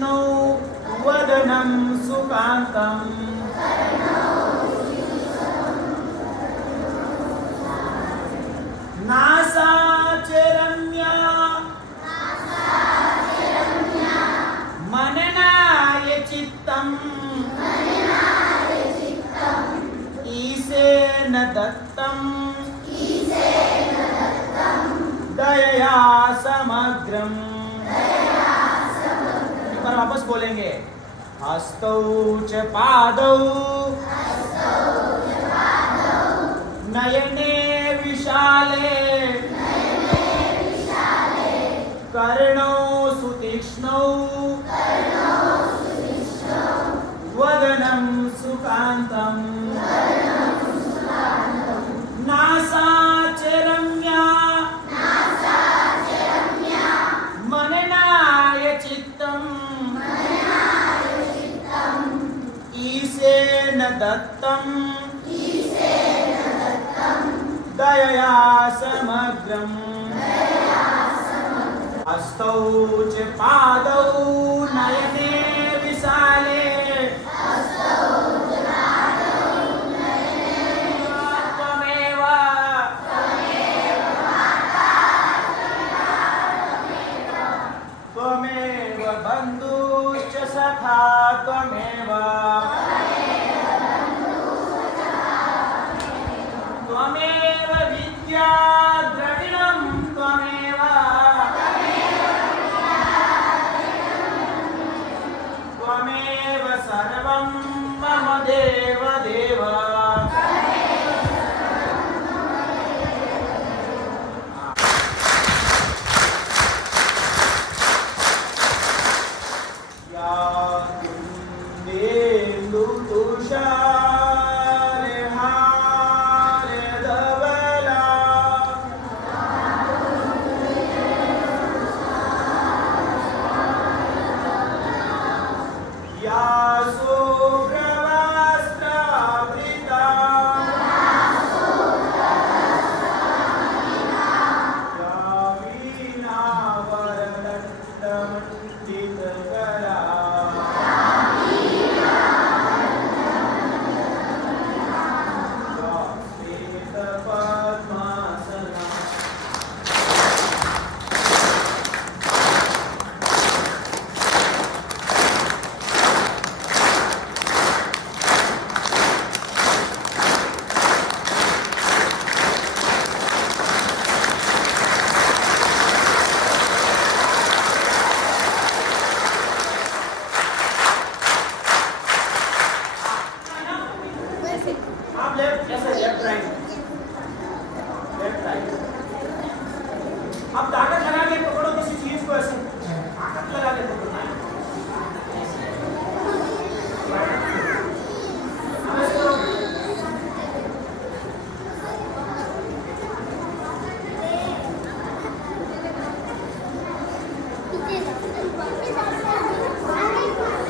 सुतीक्ष्णौ वदनं सुकान्तम् नासाचे रम्या मननाय चित्तम् ईशेन दत्तम् दयया समग्रम्। एक बार वापस बोलेंगे। हस्तौ च पादौ नयने विशाले कर्णौ सुतीक्ष्णौ वदनं सुकान्तम् नासाचे रम्या मननाय चित्तम् ईशेन दत्तम् दयया समग्रम्। हस्तौ च पादौ नयने विशाले त्वमेव त्वमेव बन्धुश्च सखा त्वमेव त्वमेव विद्या द्रविणं त्वमेव त्वमेव सर्वं मम देव देव। या कुन्देन्दु तुषारे हारे धवला या शुभ्रवस्त्रावृता या वीणावरदण्डमण्डितकरा या श्वेतपद्मासना आप लेफ्ट ऐसे लेफ्ट राइट आप ताकत लगा के पकड़ो किसी चीज को ऐसे ताकत लगा के पकड़ना है। अब ऐसे करो।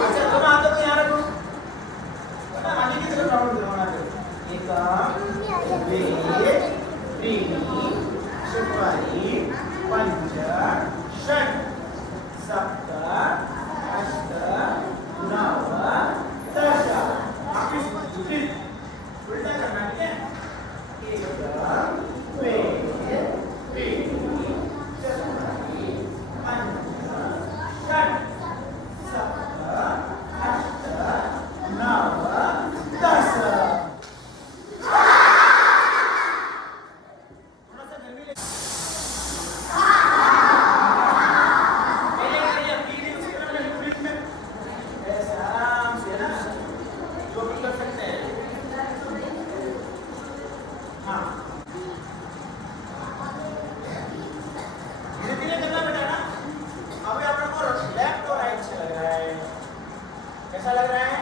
अच्छा दोनों हाथों को यहाँ रखो। आगे की तरफ राउंड घुमाना है। एक द्वे त्रीणि चत्वारि पञ्च षट् सप्त अष्ट नव दश। उल्टा करना है। एक द्वे त्रीणि चत्वारि पञ्च षट् सप्त अष्ट नव दश। कैसा लग रहा है?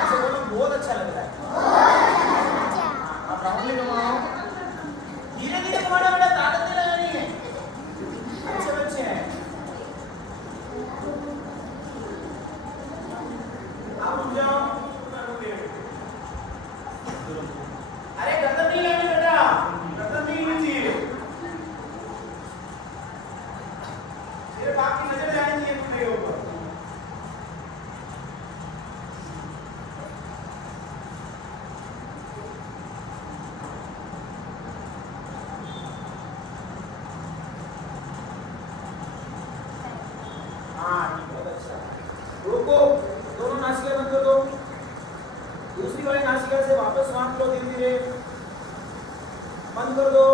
ऐसे बोलो बहुत अच्छा लग रहा है। आप राउंडली घुमाओ। धीरे धीरे घुमाना बेटा, ताकत नहीं लगानी है। अच्छे बच्चे हैं। आप रुक जाओ। अरे गर्दन नहीं लेनी बेटा, गर्दन नहीं लेनी चाहिए। सिर्फ आपकी नजर जानी चाहिए तुम्हारे ऊपर। दूसरी वाली नासिका से वापस सांस लो धीरे धीरे, बंद कर दो।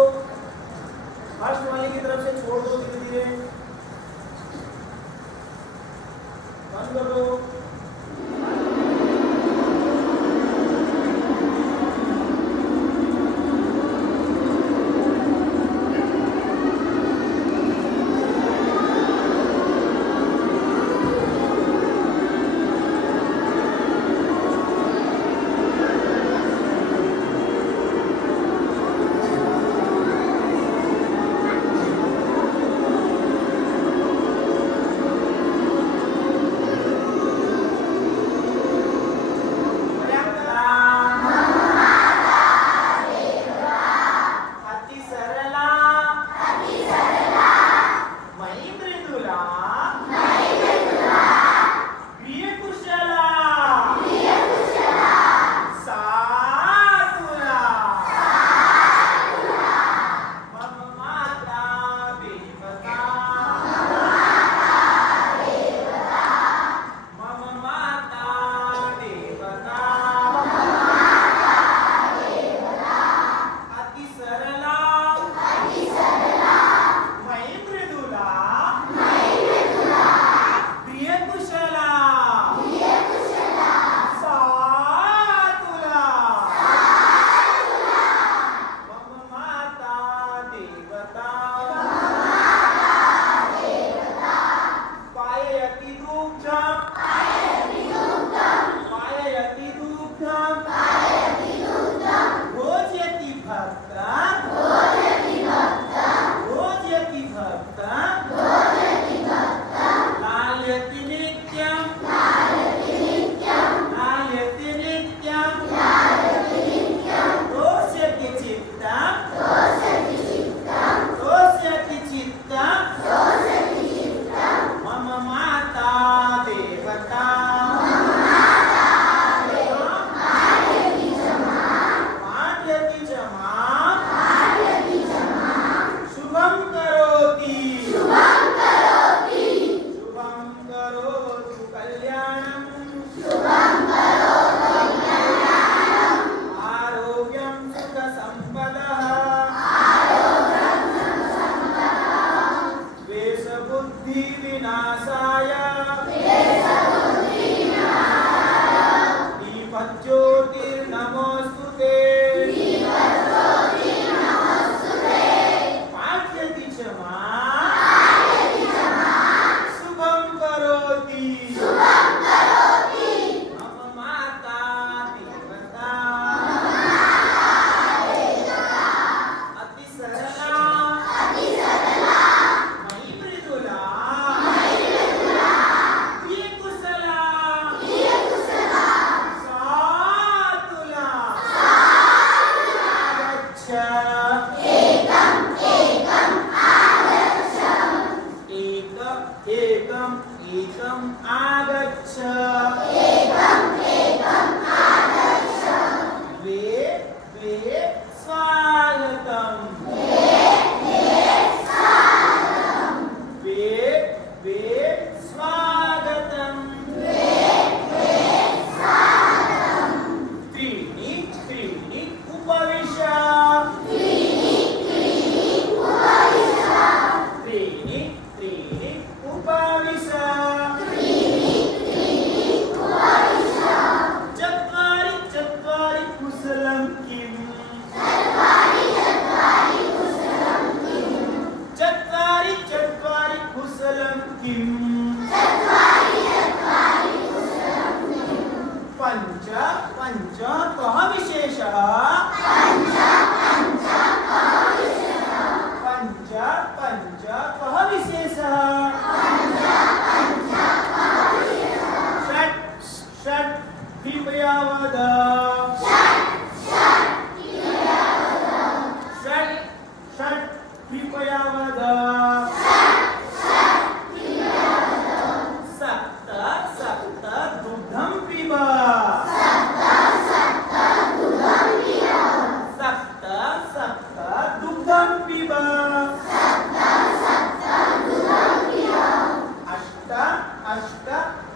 फर्स्ट वाली की तरफ से छोड़ दो धीरे धीरे, बंद कर दो।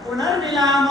पुनर्विराम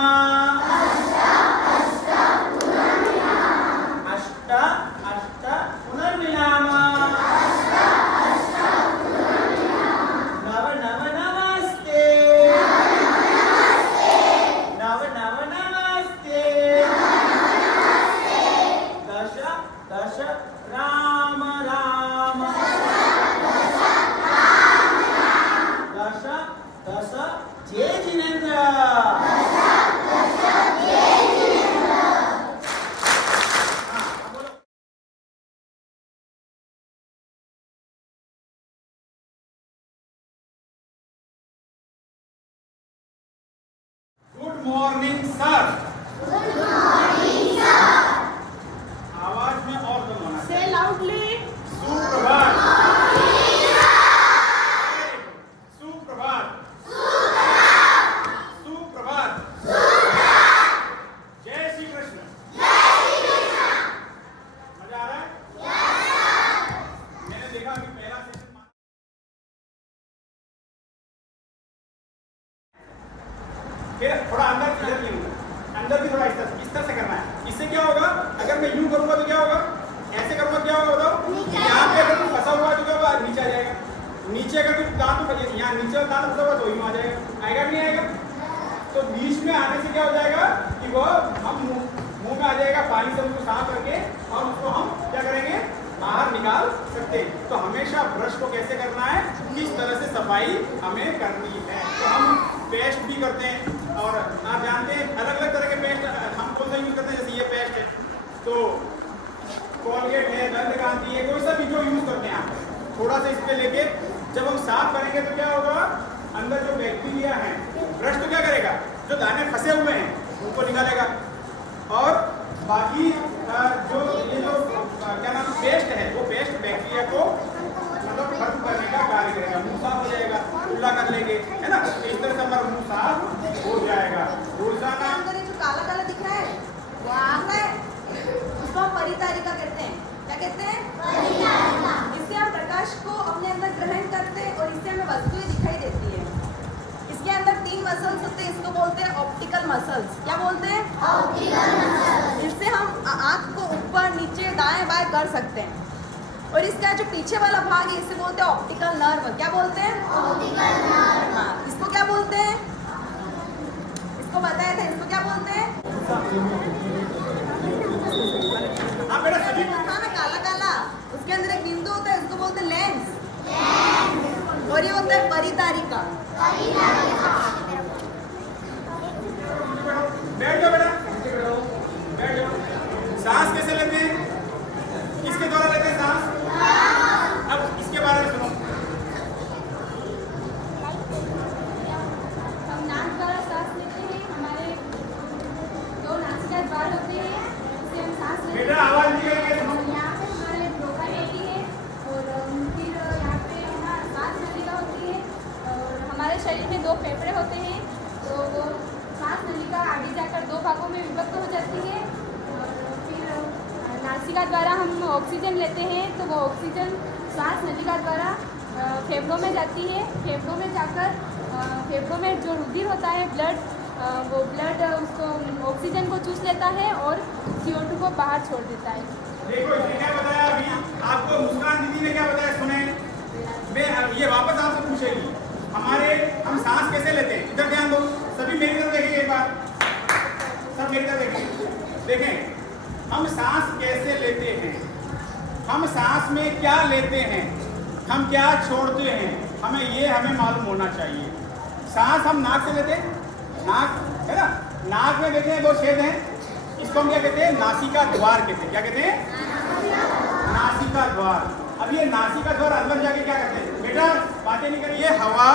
अंदर भी थोड़ा इस तरह से करना है। इससे क्या होगा, अगर मैं यूं करूंगा तो क्या होगा, ऐसे करूंगा क्या होगा बताओ, यहाँ पे अगर कुछ फंसा हुआ है तो क्या होगा, नीचे आ जाएगा। नीचे अगर कुछ दांत यहाँ नीचे दांत फंसा हुआ तो यूं आ जाएगा, आएगा कि नहीं आएगा। तो बीच में आने से क्या हो जाएगा कि वो हम मुंह में आ जाएगा, पानी से उसको साफ करके और उसको हम क्या करेंगे, बाहर निकाल सकते हैं। तो हमेशा ब्रश को कैसे करना है, किस तरह से सफाई हमें करनी है। तो हम पेस्ट भी करते हैं और आप जानते हैं अलग अलग तरह के पेस्ट हम कौन सा यूज करते हैं। जैसे ये पेस्ट है तो कोलगेट है, दंतकांति है, कोई सा भी जो यूज करते हैं आप थोड़ा सा इस पे लेके जब हम साफ करेंगे तो क्या होगा, अंदर जो बैक्टीरिया है ब्रश तो क्या करेगा, जो दाने फंसे हुए हैं उनको निकालेगा और बाकी जो ये जो क्या नाम पेस्ट है वो पेस्ट बैक्टीरिया को मतलब खत्म करने का कार्य करेगा। मुंह साफ हो जाएगा, कुल्ला कर लेंगे, है ना। तो इस तरह से हमारा मुंह साफ हो जाएगा। रोजाना अंदर जो काला काला दिख रहा है वो आँख है, उसको हम परितारिका कहते हैं। क्या कहते हैं? परितारिका। इससे हम प्रकाश को अपने अंदर ग्रहण करते हैं और इससे हमें वस्तुएं दिखाई देती है। इसके अंदर 3 मसल्स होते हैं, इसको बोलते हैं ऑप्टिकल मसल्स। क्या बोलते हैं? Optical muscles. इससे हम आँख को ऊपर नीचे दाएं बाएं कर सकते हैं। और इसका जो पीछे वाला भाग है इसे बोलते हैं ऑप्टिकल नर्व। क्या बोलते हैं? Optical nerve. हाँ, इसको क्या बोलते हैं? इसको बताया था, इसको क्या बोलते हैं? हाँ बेटा सभी हाँ ना, काला काला उसके अंदर एक बिंदु होता है, इसको बोलते हैं लेंस। और ये होता है परितारिका। बैठ जाओ बेटा, बैठ जाओ। सांस कैसे लेते हैं, किसके द्वारा लेते हैं सांस? अब इसके बारे में सुनो। हम नाक द्वारा सांस लेते हैं, हमारे 2 नासिका द्वार होते हैं, उससे हम सांस लेते बेटा हैं। आवाज निकलेगी और यहाँ पे हमारे ब्रोकन होती है और फिर यहाँ पे ना सांस नलिका होती है और हमारे शरीर में 2 फेफड़े होते हैं। तो वो सांस नलिका आगे जाकर 2 भागों में विभक्त हो जाती है और फिर नासिका द्वारा हम ऑक्सीजन लेते हैं, तो वो ऑक्सीजन सांस नलिका द्वारा फेफड़ों में जाती है। फेफड़ों में जाकर फेफड़ों में जो रुधिर होता है ब्लड, वो ब्लड उसको ऑक्सीजन को चूस लेता है और CO2 को बाहर छोड़ देता है। देखो इसने क्या बताया अभी आपको, मुस्कान दीदी ने क्या बताया सुने। मैं ये वापस आपसे पूछेगी हम सांस कैसे लेते हैं। इधर ध्यान दो, सभी मेरी तरफ देखेंगे एक बार, सब मेरी तरफ देखेंगे। देखें हम सांस कैसे लेते हैं, हम सांस में क्या लेते हैं, हम क्या छोड़ते हैं, हमें मालूम होना चाहिए। सांस हम नाक से लेते हैं, नाक है ना, नाक में देखें 2 छेद हैं, इसको हम क्या कहते हैं, नासिका द्वार कहते हैं। क्या कहते हैं? नासिका द्वार। अब ये नासिका द्वार अंदर जाके क्या करते हैं, बेटा बातें नहीं करिए। हवा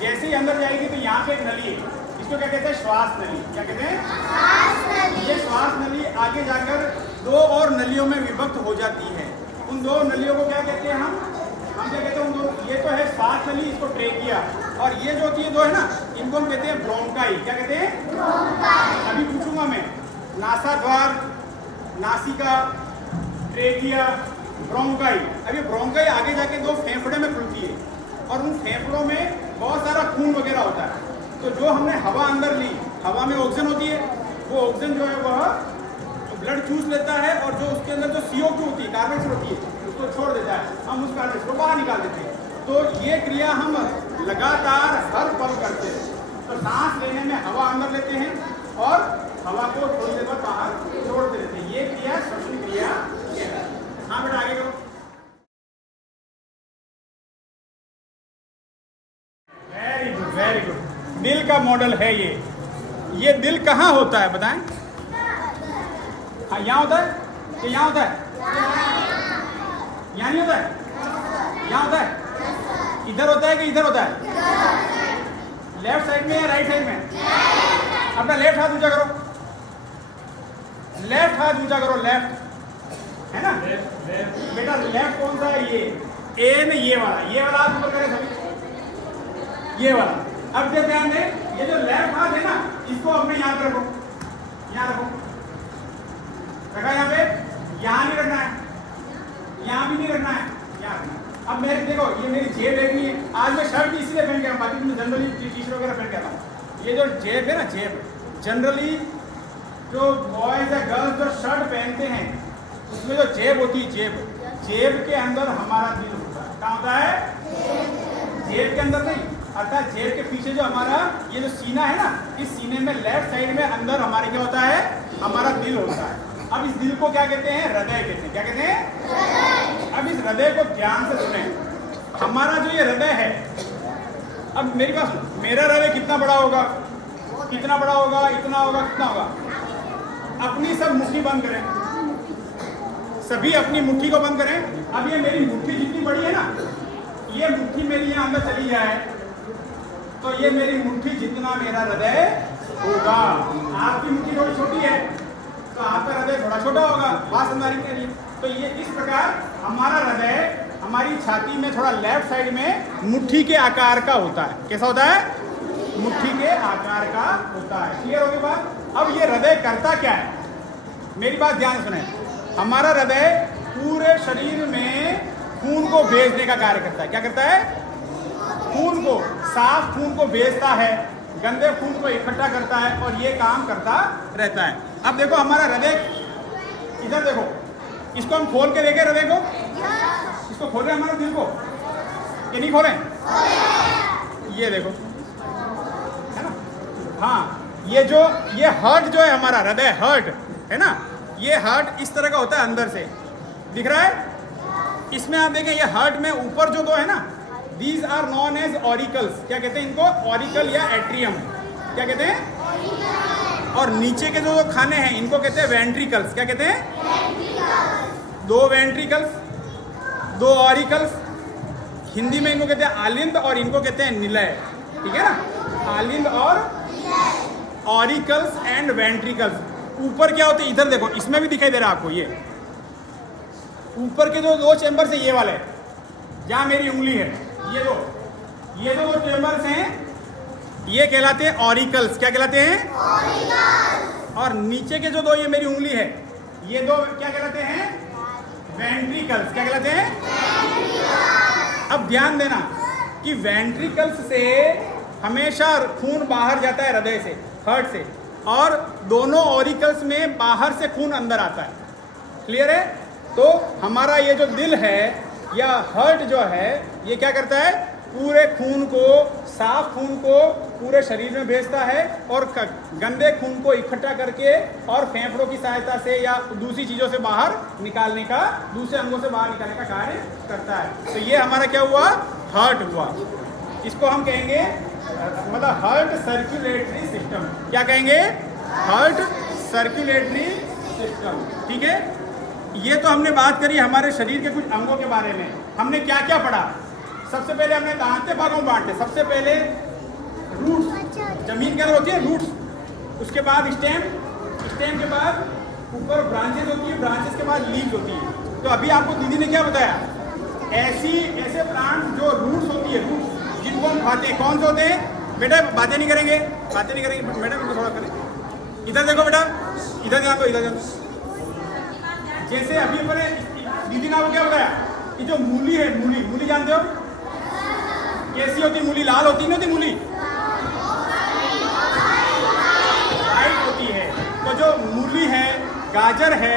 जैसे ही अंदर जाएगी तो यहाँ पे एक नली है, इसको क्या कहते हैं, श्वास नली। क्या कहते हैं? ये श्वास नली आगे जाकर 2 और नलियों में विभक्त हो जाती है। उन 2 नलियों को क्या कहते हैं, हम क्या कहते हैं, ये तो है श्वास नली, इसको ट्रेकिया, और ये जो होती है 2 है ना, इनको हम कहते हैं ब्रोंकाई। क्या कहते हैं? ब्रोंकाई। अभी पूछूंगा मैं, नासा द्वार, नासिका, ट्रेकिया, ब्रोंकाई। अभी ब्रोंकाई आगे जाके 2 फेफड़े में खुलती है और उन फेफड़ों में बहुत सारा खून वगैरह होता है। तो जो हमने हवा अंदर ली, हवा में ऑक्सीजन होती है, वो ऑक्सीजन जो है वह ब्लड चूस लेता है और जो उसके अंदर जो CO2 होती है, कार्बन डाइऑक्साइड होती है, उसको छोड़ देता है। हम उस कार्बन डाइऑक्साइड को बाहर निकाल देते हैं। तो ये क्रिया हम लगातार हर पल करते हैं। तो सांस लेने में हवा अंदर लेते हैं और हवा को थोड़ी देर बाद बाहर छोड़ते रहते हैं। ये क्रिया श्वसन क्रिया कहलाती है। हाँ बेटा आगे करो। Very good, very good. दिल का मॉडल है ये दिल कहाँ होता है बताएं? हाँ यहाँ होता है कि यहाँ होता है? यहाँ नहीं होता है? यहाँ होता है? इधर होता है कि इधर होता है? लेफ्ट साइड में या राइट साइड में? अपना लेफ्ट हाथ ऊंचा करो, लेफ्ट हाथ ऊंचा करो, लेफ्ट है ना बेटा। लेफ्ट कौन सा है? ये ए में ये वाला हाथ ऊपर करें सभी, ये वाला। अब जो ध्यान दें, ये जो लेफ्ट हाथ है ना, इसको अपने यहाँ पे रखो, यहाँ रखो, रखा यहाँ पे, यहाँ नहीं रखना है, यहाँ भी नहीं रखना है, यहाँ। अब मेरे देखो, ये मेरी जेब है नहीं है, आज मैं शर्ट इसलिए पहन के आऊँ, बाकी मैं जनरली टी शर्ट वगैरह पहन के आता हूँ। ये जो जेब है ना, जेब जनरली जो बॉयज या गर्ल्स जो शर्ट पहनते हैं उसमें जो जेब होती है, जेब के अंदर हमारा दिल होता है। कहाँ होता है? जेब के अंदर नहीं, अर्थात जेब के पीछे जो हमारा ये जो सीना है ना, इस सीने में लेफ्ट साइड में अंदर हमारे क्या होता है? हमारा दिल होता है। अब इस दिल को क्या कहते हैं? हृदय कहते हैं। क्या कहते हैं? अब इस हृदय को ध्यान से सुने। हमारा जो ये हृदय है, अब मेरी बात सुनो, मेरा हृदय कितना बड़ा होगा? कितना बड़ा होगा? इतना होगा, कितना होगा? अपनी सब मुट्ठी बंद करें, सभी अपनी मुट्ठी को बंद करें। अब ये मेरी मुट्ठी जितनी बड़ी है ना, ये मुट्ठी मेरी यहाँ अंदर चली जाए तो ये मेरी मुट्ठी जितना मेरा हृदय होगा। आपकी मुट्ठी थोड़ी छोटी है तो आपका हृदय थोड़ा छोटा होगा, बात समझाने के लिए। तो ये इस प्रकार हमारा हृदय हमारी छाती में थोड़ा लेफ्ट साइड में मुट्ठी के आकार का होता है। कैसा होता है? मुट्ठी के आकार का होता है। क्लियर होगी बात? अब ये हृदय करता क्या है? मेरी बात ध्यान सुने। हमारा हृदय पूरे शरीर में खून को भेजने का कार्य करता है। क्या करता है? खून को, साफ खून को भेजता है, गंदे खून को इकट्ठा करता है और ये काम करता रहता है। अब देखो हमारा हृदय, इधर देखो, इसको हम खोल के देखें हृदय को, इसको खोल रहे हमारे दिल को कि नहीं खोले? ये देखो, है ना? हाँ, ये हार्ट जो है हमारा हृदय, हार्ट है ना, ये हार्ट इस तरह का होता है, अंदर से दिख रहा है। इसमें आप देखें ये हार्ट में ऊपर जो दो है ना, these are known as oracles. क्या कहते हैं इनको? ऑरिकल या एट्रियम। क्या कहते हैं? और नीचे के जो खाने हैं इनको कहते हैं वेंट्रिकल्स। क्या कहते हैं? दो वेंट्रिकल्स, दो ऑरिकल्स। हिंदी में इनको कहते हैं आलिंद और इनको कहते हैं निलय। ठीक है ना? आलिंद और ऑरिकल्स एंड वेंट्रिकल्स। ऊपर क्या होते हैं? इधर देखो, इसमें भी दिखाई दे रहा है आपको। ये ऊपर के जो दो चैम्बर्स है, ये वाले जहाँ मेरी उंगली है, ये दो चैम्बर्स हैं, ये कहलाते हैं ऑरिकल्स। क्या कहलाते हैं? ऑरिकल्स। और नीचे के जो दो ये मेरी उंगली है, ये दो क्या कहलाते हैं? वेंट्रिकल्स। क्या कहलाते हैं? वेंट्रिकल्स। अब ध्यान देना कि वेंट्रिकल्स से हमेशा खून बाहर जाता है हृदय से, हार्ट से, और दोनों ऑरिकल्स में बाहर से खून अंदर आता है। क्लियर है? तो हमारा ये जो दिल है या हार्ट जो है, ये क्या करता है? पूरे खून को, साफ खून को पूरे शरीर में भेजता है और गंदे खून को इकट्ठा करके और फेफड़ों की सहायता से या दूसरी चीज़ों से बाहर निकालने का, दूसरे अंगों से बाहर निकालने का कार्य करता है। तो ये हमारा क्या हुआ? हार्ट हुआ। इसको हम कहेंगे मतलब हार्ट सर्कुलेटरी सिस्टम। क्या कहेंगे? Heart circulatory system. ठीक है? ये तो हमने बात करी हमारे शरीर के कुछ अंगों के बारे में। हमने क्या क्या पढ़ा? सबसे पहले हमने दांते भागों में बांटे। सबसे पहले रूट्स, जमीन के अंदर होती है रूट्स, उसके बाद स्टेम, स्टेम के बाद ऊपर ब्रांचेस होती है, ब्रांचेस के बाद लीव्स होती है। तो अभी आपको दीदी ने क्या बताया? ऐसे प्लांट जो रूट्स होती है, रूट्स जिनको हम खाते हैं, कौन से होते हैं? बेटा बातें नहीं करेंगे, बातें नहीं करेंगे मैडम, थोड़ा करें। इधर देखो बेटा, इधर ध्यान दो, इधर ध्यान दो। जैसे अभी अपने दीदी ने आपको क्या बताया कि जो मूली है, मूली जानते हो कैसी होती? मूली लाल होती नहीं होती? मूली वाइट होती है। तो जो मूली है, गाजर है,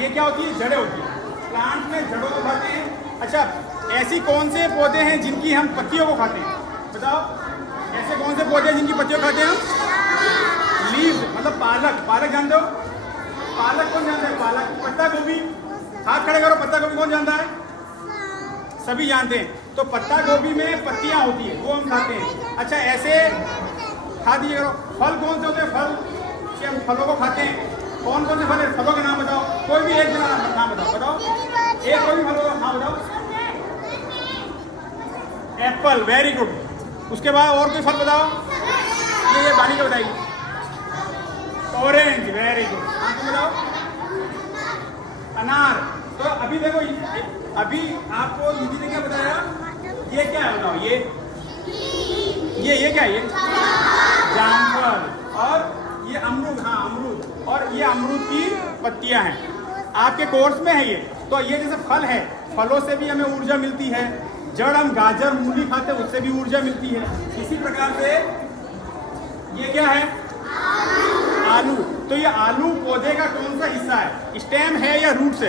ये क्या होती है? जड़ें होती है। प्लांट में जड़ों को खाते हैं। अच्छा, ऐसी कौन से पौधे हैं जिनकी हम पत्तियों को खाते हैं? बताओ, ऐसे कौन से पौधे हैं जिनकी पत्तियों को खाते हैं हम? लीव, मतलब पालक। पालक जानते हो? पालक कौन जानता है? पालक। पत्ता गोभी, हाथ खड़े करो, पत्ता गोभी कौन जानता है? सभी जानते हैं। तो पत्ता गोभी में पत्तियां होती है, वो हम खाते हैं। अच्छा, ऐसे खा दीजिए करो। फल कौन से होते हैं? फल कि हम फलों को खाते हैं। कौन कौन से फल है? फलों के नाम बताओ, कोई भी एक जना नाम बताओ। एक कोई भी फलों का नाम बताओ। Apple, very good. उसके बाद और कोई फल बताओ। ये बानी को बताइए। Orange, very good. आपको बताओ। अनार। तो अभी देखो, अभी आपको दीदी ने क्या बताया? ये क्या है बताओ? ये क्या है? ये जामफल। और ये अमरूद। हाँ, अमरूद। और ये अमरूद की पत्तियां हैं। आपके कोर्स में है ये। तो ये जैसे फल है, फलों से भी हमें ऊर्जा मिलती है। जड़ हम गाजर, मूली खाते हैं, उससे भी ऊर्जा मिलती है। इसी प्रकार से ये क्या है? आलू। तो ये आलू पौधे का कौन सा हिस्सा है? स्टेम है या रूट से?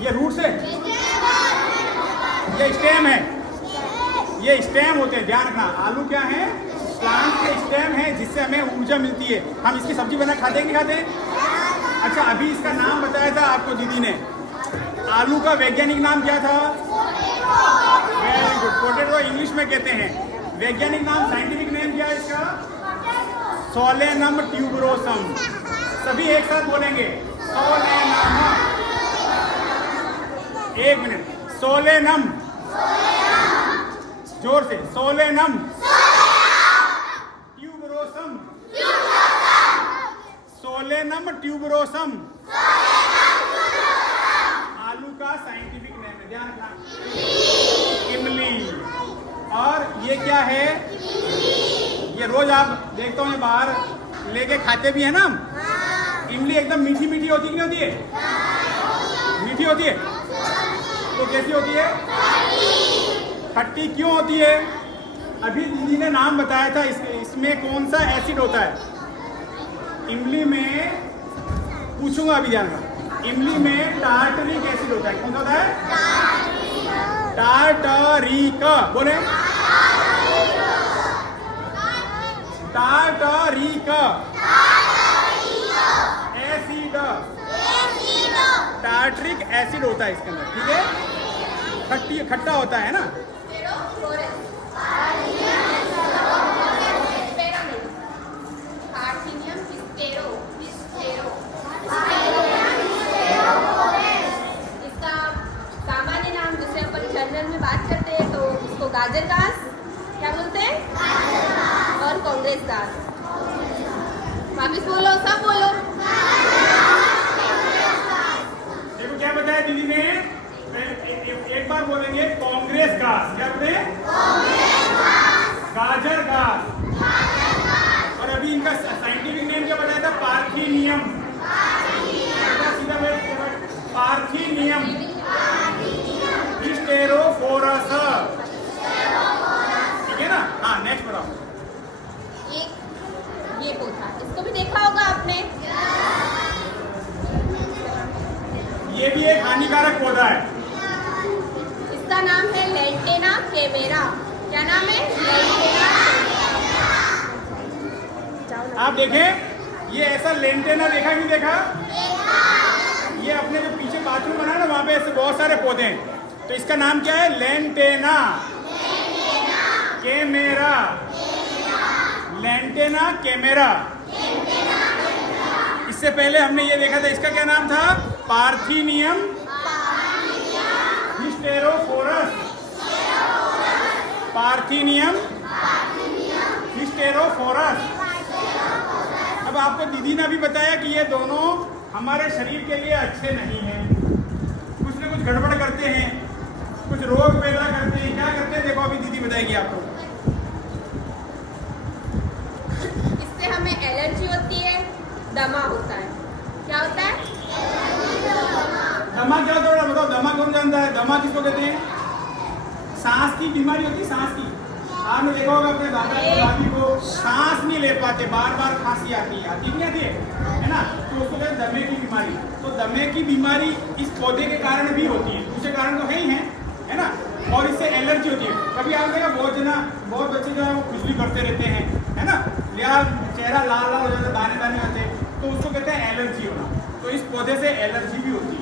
ये रूट से, ये स्टेम है, ये स्टेम होते हैं, ध्यान रखना। आलू क्या है? प्लांट के स्टेम है जिससे हमें ऊर्जा मिलती है। हम इसकी सब्जी बना खाते हैं कि खाते हैं? अच्छा, अभी इसका नाम बताया था आपको दीदी ने। आलू का वैज्ञानिक नाम क्या था? वेरी गुड, पोटैटो इंग्लिश में कहते हैं। वैज्ञानिक नाम, साइंटिफिक नेम क्या है इसका? Solanum tuberosum. सभी एक साथ बोलेंगे, सोलेनम। एक मिनट, सोलेनम, जोर से, सोलेनम ट्यूबरोसम, सोलेनम ट्यूबरोसम आलू का साइंटिफिक नेम है, ध्यान रखना। इमली। और ये क्या है? ये रोज आप देखते हो बाहर लेके खाते भी है ना। इमली एकदम मीठी मीठी होती कि नहीं होती है? मीठी होती है। तो कैसी होती है? खट्टी क्यों होती है? अभी दीदी ने नाम बताया था। इसमें कौन सा एसिड होता है? इमली में, पूछूंगा अभी, ध्यान रखना। इमली में टार्टरिक एसिड होता है। कौन सा होता है? टार्टरिक, बोले, टार्टरिक एसिड, टार्टरिक एसिड होता है इसके अंदर, ठीक है? खट्टी, खट्टा होता है ना। इसका सामान्य नाम जिसे अपन जनरल में बात करते हैं तो उसको गाजर घास क्या बोलते हैं? और कांग्रेस घास। वापिस बोलो, सब बोलो। देखो क्या बताया दीदी ने, एक बार बोलेंगे कांग्रेस घास। क्या बोले? गाजर घास। और अभी इनका साइंटिफिक नेम क्या बताया था? पार्थिनियम। सीधा पार्थिनियम स्टेरोफोरस, ठीक है ना। हाँ, नेक्स्ट बताओ। एक ये पौधा, इसको भी देखा होगा आपने। ये भी एक हानिकारक पौधा है। इसका नाम है लेंटेना कैमेरा। क्या नाम है? लेंटेना। आप देखें, ये ऐसा लेंटेना देखा कि देखा? ये अपने जो पीछे बाथरूम बना ना, वहाँ पे ऐसे बहुत सारे पौधे हैं। तो इसका नाम क्या है? Lantana camera. Lantana camera. इससे पहले हमने ये देखा था, इसका क्या नाम था? पार्थिनियम हिस्टेरोफोरस। पार्थिनियम हिस्टेरोफोरस। अब आपको दीदी ने भी बताया कि ये दोनों हमारे शरीर के लिए अच्छे नहीं हैं। कुछ न कुछ गड़बड़ करते हैं, कुछ रोग पैदा करते हैं। क्या करते हैं? देखो, अभी दीदी बताएगी आपको। इससे हमें एलर्जी होती है, दमा होता है। क्या होता है? दमा क्या होता है बताओ? दमा कौन जानता है? दमा किसको कहते हैं? सांस की बीमारी होती है, सांस की। आपने देखा होगा अपने दादा दादी को सांस नहीं ले पाते, बार बार खांसी आती है, नहीं आती है ना? तो उसको कहते हैं दमे की बीमारी। तो दमे की बीमारी इस पौधे के कारण भी होती है। दूसरे कारण तो है ना? और इससे एलर्जी होती है। कभी आपने देखा बहुत बच्चे जो है वो खुजली करते रहते हैं, है ना? या चेहरा लाल लाल हो जाता है, दाने दाने आते हैं, तो उसको कहते हैं एलर्जी होना। तो इस पौधे से एलर्जी भी होती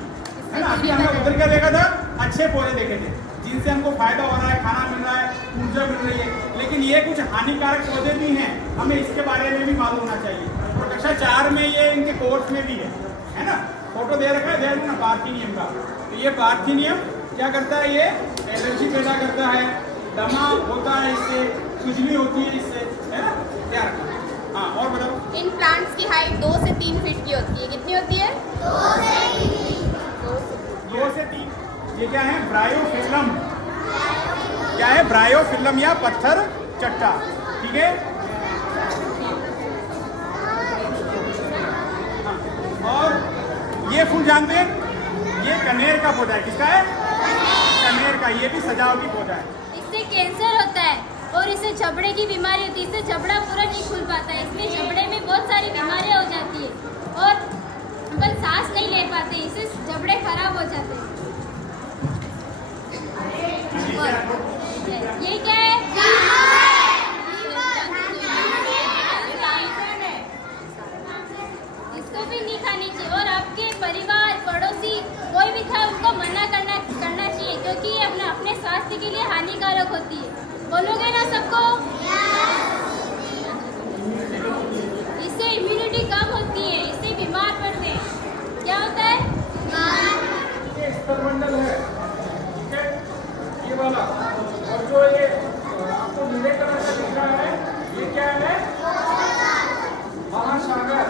है ना? अभी हमने उधर क्या देखा था? अच्छे पौधे देखे थे जिनसे हमको फायदा हो रहा है, खाना मिल रहा है, ऊर्जा मिल रही है। लेकिन ये कुछ हानिकारक पौधे भी हैं, हमें इसके बारे में भी मालूम होना चाहिए। और कक्षा 4 में ये इनके कोर्स में भी है ना? फोटो दे रखा है, दे ना, पार्थिनियम का। तो ये पार्थिनियम क्या करता है? ये एलर्जी पैदा करता है, दमा होता है इससे, खुजली होती है इससे, है ना? क्या रखना? हाँ, और बताओ। इन प्लांट्स की हाइट 2 से 3 फीट की होती है। कितनी होती है? 2 से 3। ये क्या है? ब्रायोफिल्म। क्या है? ब्रायोफिल्म या पत्थर चट्टा, ठीक है? हाँ। और ये फूल जानते हैं? ये कनेर का पौधा है। किसका है? कनेर का। ये भी सजावटी पौधा है। इससे कैंसर होता है और इससे जबड़े की बीमारी होती है, इससे जबड़ा पूरा नहीं खुल पाता है, इसमें जबड़े में बहुत सारी बीमारियां हो जाती है और अपन सांस नहीं ले पाते, इससे जबड़े खराब हो जाते हैं। ये क्या है? इसको भी नहीं खानी चाहिए और आपके परिवार पड़ोसी कोई भी खाए उनको मना करना चाहिए, क्योंकि ये अपने स्वास्थ्य के लिए हानिकारक होती है। बोलोगे ना सबको? इससे इम्यूनिटी कम होती है, इससे बीमार पड़ते हैं। क्या होता है? ये स्तरमंडल है, ठीक है, ये वाला। और जो ये आपको नीले कलर का दिख रहा है, ये क्या है? महासागर।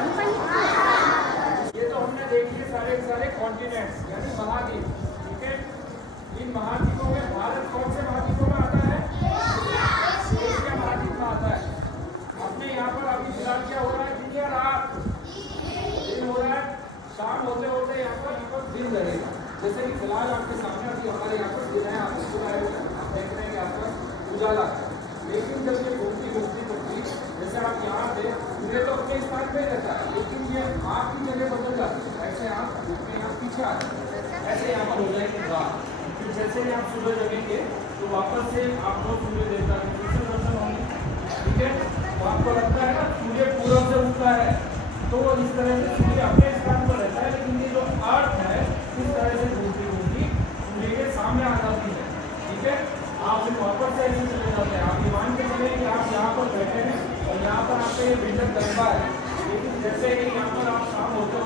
ये तो हमने देख लिए सारे कॉन्टिनेंट्स यानी महाद्वीप, ठीक है। इन महाद्वीपों में भारत कौन से महाद्वीपों में आता है? एशिया महाद्वीप में आता है। अपने यहाँ पर अभी फिलहाल क्या हो रहा है? दिन या रात? दिन हो रहा है, शाम होते होते यहाँ पर दिन लगेगा। जैसे कि फिलहाल आपके सामने अभी हमारे यहाँ पर दिन है, आप स्कूल आए हुए आप देख रहे हैं यहाँ पर उजाला है। लेकिन जब ये घूमती जैसे आप यहाँ थे, सूर्य तो अपने स्थान पे रहता है, लेकिन ये आँख की जगह बदल जाती है। ऐसे आँख अपने यहाँ पीछे आ जाती है, ऐसे यहाँ पर हो जाएगी रात। फिर जैसे ही आप सुबह जगेंगे तो वापस से आपको सूर्य देवता के फिर से दर्शन होंगे, ठीक है। तो आपको लगता है ना सूर्य पूरब से उगता है, तो इस तरह से सूर्य अपने स्थान पर रहता है, लेकिन ये जो अर्थ है इस तरह से घूमती सूर्य के सामने आ जाती है, ठीक है। आप फिर वापस से ऐसे चले जाते हैं। आप मान के चले कि आप यहाँ पर बैठे हैं और यहाँ पर आपका ये विंटर दरबार है, लेकिन जैसे ही यहाँ पर आप शाम होते